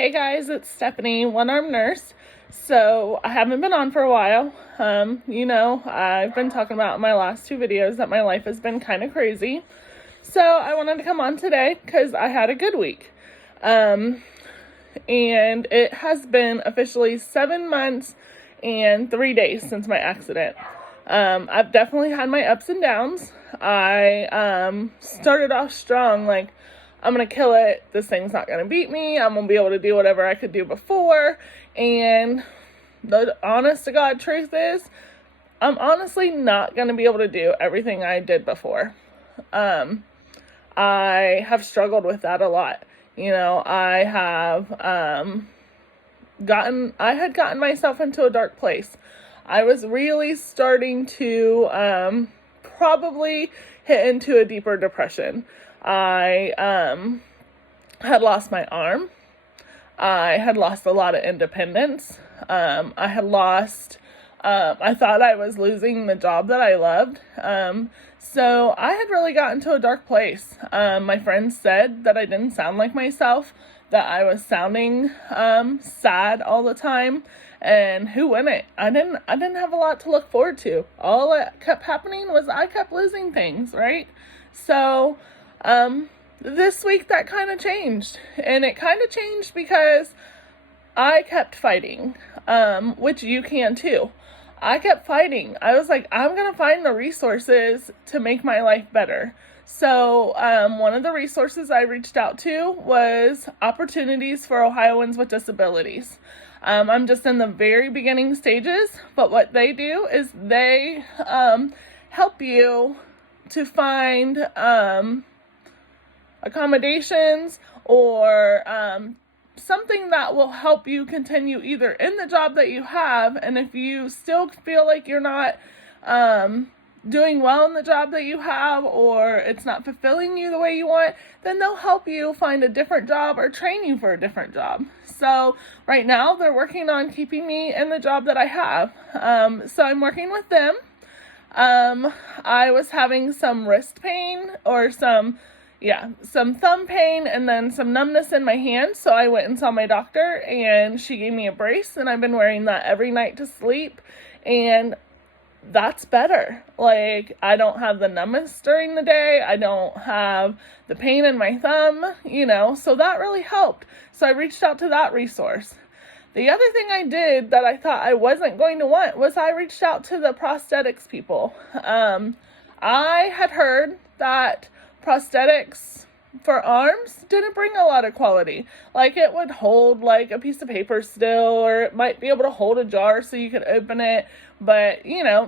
Hey guys, it's Stephanie, one-armed nurse. So I haven't been on for a while. I've been talking about in my last two videos that my life has been kind of crazy. So I wanted to come on today because I had a good week. And it has been officially 7 months and 3 days since my accident. I've definitely had my ups and downs. I started off strong, like, I'm going to kill it. This thing's not going to beat me. I'm going to be able to do whatever I could do before. And the honest to God truth is, I'm honestly not going to be able to do everything I did before. I have struggled with that a lot. I had gotten myself into a dark place. I was really starting to probably hit into a deeper depression. I had lost my arm. I had lost a lot of independence. I thought I was losing the job that I loved. So I had really gotten to a dark place. My friends said that I didn't sound like myself, that I was sounding sad all the time. And who wouldn't? I didn't have a lot to look forward to. All that kept happening was I kept losing things, right? So this week that kind of changed, and it kind of changed because I kept fighting, which you can too. I kept fighting. I was like, I'm going to find the resources to make my life better. So, one of the resources I reached out to was Opportunities for Ohioans with Disabilities. I'm just in the very beginning stages, but what they do is they, help you to find, accommodations or something that will help you continue either in the job that you have, and if you still feel like you're not doing well in the job that you have, or it's not fulfilling you the way you want, then they'll help you find a different job or train you for a different job. So right now they're working on keeping me in the job that I have. So I'm working with them. I was having some wrist pain or some thumb pain and then some numbness in my hand. So I went and saw my doctor and she gave me a brace, and I've been wearing that every night to sleep, and that's better. Like, I don't have the numbness during the day. I don't have the pain in my thumb, so that really helped. So I reached out to that resource. The other thing I did that I thought I wasn't going to want was I reached out to the prosthetics people. I had heard that prosthetics for arms didn't bring a lot of quality. Like, it would hold like a piece of paper still, or it might be able to hold a jar so you could open it, but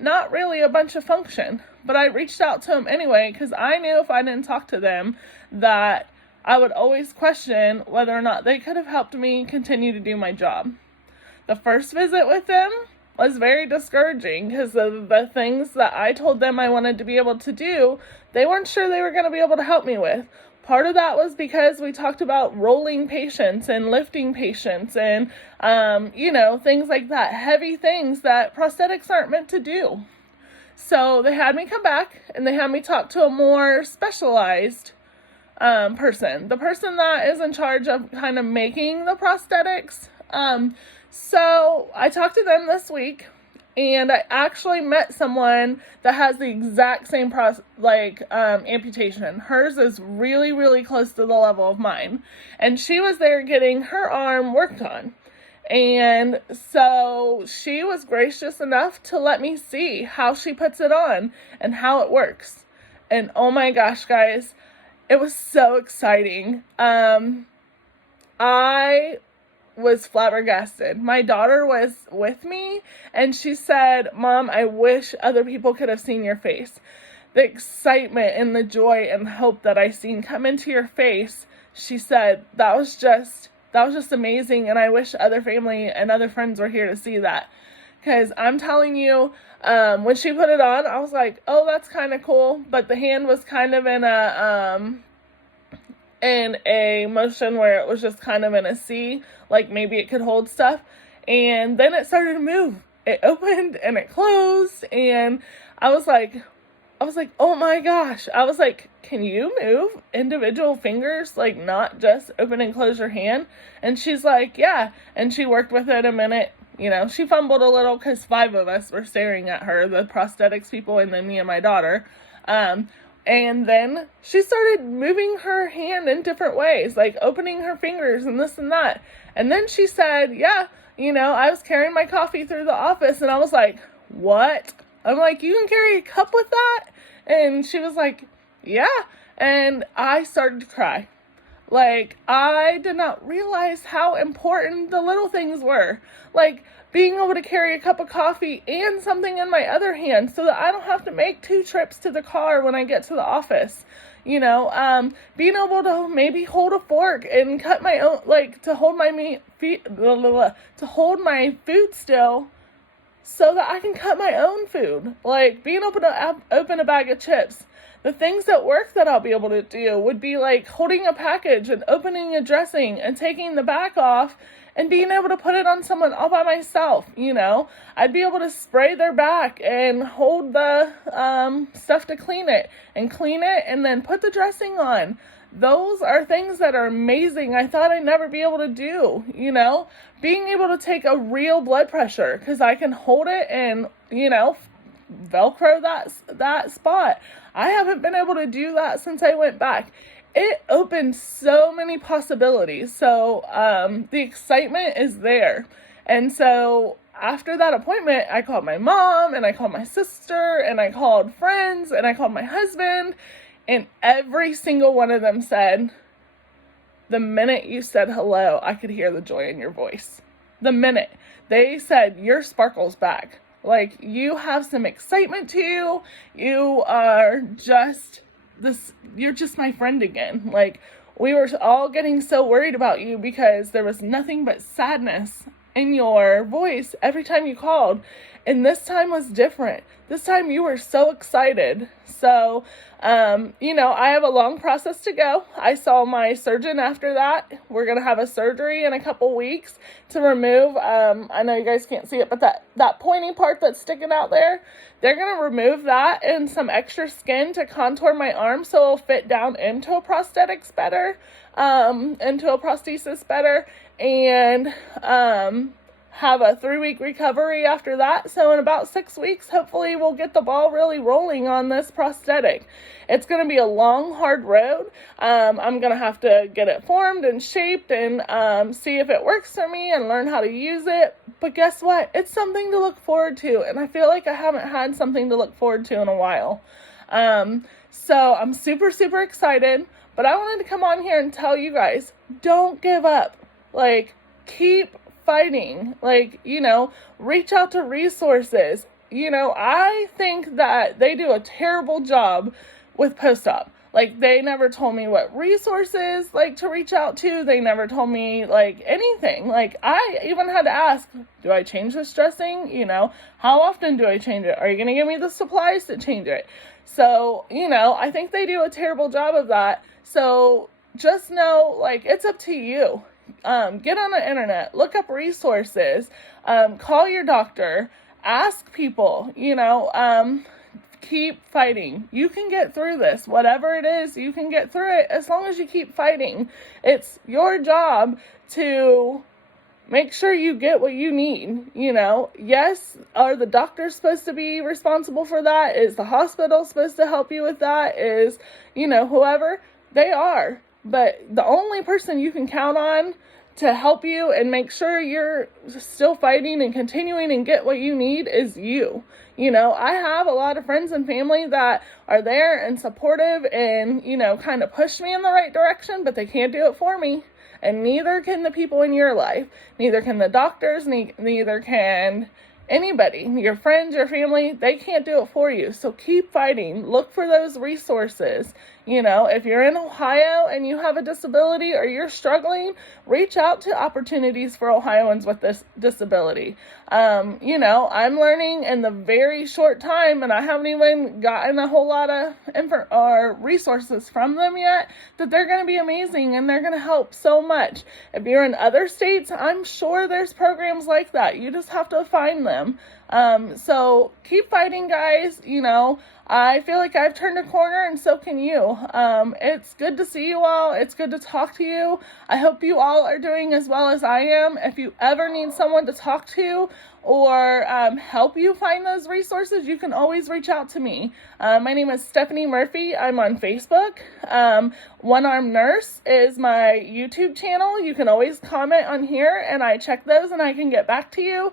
not really a bunch of function. But I reached out to them anyway because I knew if I didn't talk to them that I would always question whether or not they could have helped me continue to do my job. The first visit with them was very discouraging because of the things that I told them I wanted to be able to do, they weren't sure they were going to be able to help me with. Part of that was because we talked about rolling patients and lifting patients and, things like that, heavy things that prosthetics aren't meant to do. So they had me come back and they had me talk to a more specialized person, the person that is in charge of kind of making the prosthetics. So I talked to them this week, and I actually met someone that has the exact same amputation. Hers is really, really close to the level of mine, and she was there getting her arm worked on. And so she was gracious enough to let me see how she puts it on and how it works. And oh my gosh, guys, it was so exciting. I was flabbergasted. My daughter was with me, and she said, "Mom, I wish other people could have seen your face. The excitement and the joy and hope that I seen come into your face," she said, that was just amazing, and I wish other family and other friends were here to see that. Because I'm telling you, when she put it on, I was like, oh, that's kind of cool, but the hand was kind of in a motion where it was just kind of in a C, like maybe it could hold stuff, and then it started to move. It opened and it closed, and I was like, I was like, oh my gosh. I was like, can you move individual fingers, like not just open and close your hand? And she's like, yeah. And she worked with it a minute. You know, she fumbled a little because 5 of us were staring at her, the prosthetics people, and then me and my daughter. And then she started moving her hand in different ways, like opening her fingers and this and that. And then she said, yeah, you know, I was carrying my coffee through the office, and I was like, what? I'm like, you can carry a cup with that? And she was like, yeah. And I started to cry. Like, I did not realize how important the little things were. Like, being able to carry a cup of coffee and something in my other hand so that I don't have to make 2 trips to the car when I get to the office. You know, being able to maybe hold a fork and cut my own, like, to hold my to hold my food still so that I can cut my own food. Like, being able to open a bag of chips. The things at work that I'll be able to do would be like holding a package and opening a dressing and taking the back off and being able to put it on someone all by myself, you know. I'd be able to spray their back and hold the stuff to clean it and then put the dressing on. Those are things that are amazing. I thought I'd never be able to do, you know. Being able to take a real blood pressure because I can hold it and, you know, Velcro that spot. I haven't been able to do that since I went back. It opened so many possibilities. So the excitement is there. And so after that appointment, I called my mom and I called my sister and I called friends and I called my husband, and every single one of them said, the minute you said hello, I could hear the joy in your voice. The minute. They said, your sparkle's back. Like, you have some excitement to you. You are just you're just my friend again. Like, we were all getting so worried about you because there was nothing but sadness in your voice every time you called. And this time was different. This time you were so excited. So, you know, I have a long process to go. I saw my surgeon after that. We're going to have a surgery in a couple weeks to remove, I know you guys can't see it, but that pointy part that's sticking out there, they're going to remove that and some extra skin to contour my arm so it'll fit down into a prosthetics better, into a prosthesis better, and, have a 3-week recovery after that. So in about 6 weeks, hopefully we'll get the ball really rolling on this prosthetic. It's going to be a long, hard road. I'm going to have to get it formed and shaped and see if it works for me and learn how to use it. But guess what? It's something to look forward to. And I feel like I haven't had something to look forward to in a while. So I'm super, super excited. But I wanted to come on here and tell you guys, don't give up. Like, keep fighting. Like, you know, reach out to resources. You know, I think that they do a terrible job with post-op. Like, they never told me what resources, like, to reach out to. They never told me, like, anything. Like, I even had to ask, do I change this dressing? You know, how often do I change it? Are you going to give me the supplies to change it? So, you know, I think they do a terrible job of that. So just know, like, it's up to you. Get on the internet, look up resources, call your doctor, ask people, you know, keep fighting. You can get through this. Whatever it is, you can get through it as long as you keep fighting. It's your job to make sure you get what you need, you know. Yes, are the doctors supposed to be responsible for that? Is the hospital supposed to help you with that? Is, you know, whoever? They are. But the only person you can count on to help you and make sure you're still fighting and continuing and get what you need is you. You know, I have a lot of friends and family that are there and supportive and, you know, kind of push me in the right direction, but they can't do it for me. And neither can the people in your life. Neither can the doctors, neither can anybody, your friends, your family. They can't do it for you. So keep fighting. Look for those resources. You know, if you're in Ohio and you have a disability or you're struggling, reach out to opportunities for Ohioans with this disability. You know, I'm learning in the very short time, and I haven't even gotten a whole lot of resources from them yet, that they're going to be amazing and they're going to help so much. If you're in other states, I'm sure there's programs like that. You just have to find them. So keep fighting, guys. You know, I feel like I've turned a corner, and so can you. It's good to see you all. It's good to talk to you. I hope you all are doing as well as I am. If you ever need someone to talk to or help you find those resources, you can always reach out to me. My name is Stephanie Murphy. I'm on Facebook. One Arm Nurse is my YouTube channel. You can always comment on here, and I check those and I can get back to you.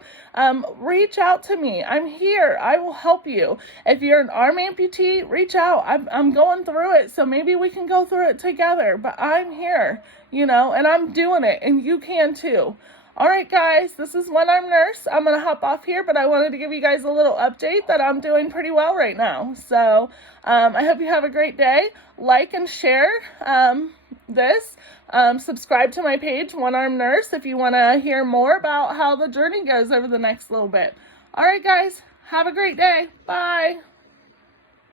Reach out to me. I'm here. I will help you. If you're an arm amputee, reach out. I'm going through it, so maybe we can go through it together, but I'm here, you know, and I'm doing it, and you can too. All right, guys, this is One Arm Nurse. I'm going to hop off here, but I wanted to give you guys a little update that I'm doing pretty well right now. So I hope you have a great day. Like and share this. Subscribe to my page, One Arm Nurse, if you want to hear more about how the journey goes over the next little bit. All right, guys, have a great day. Bye.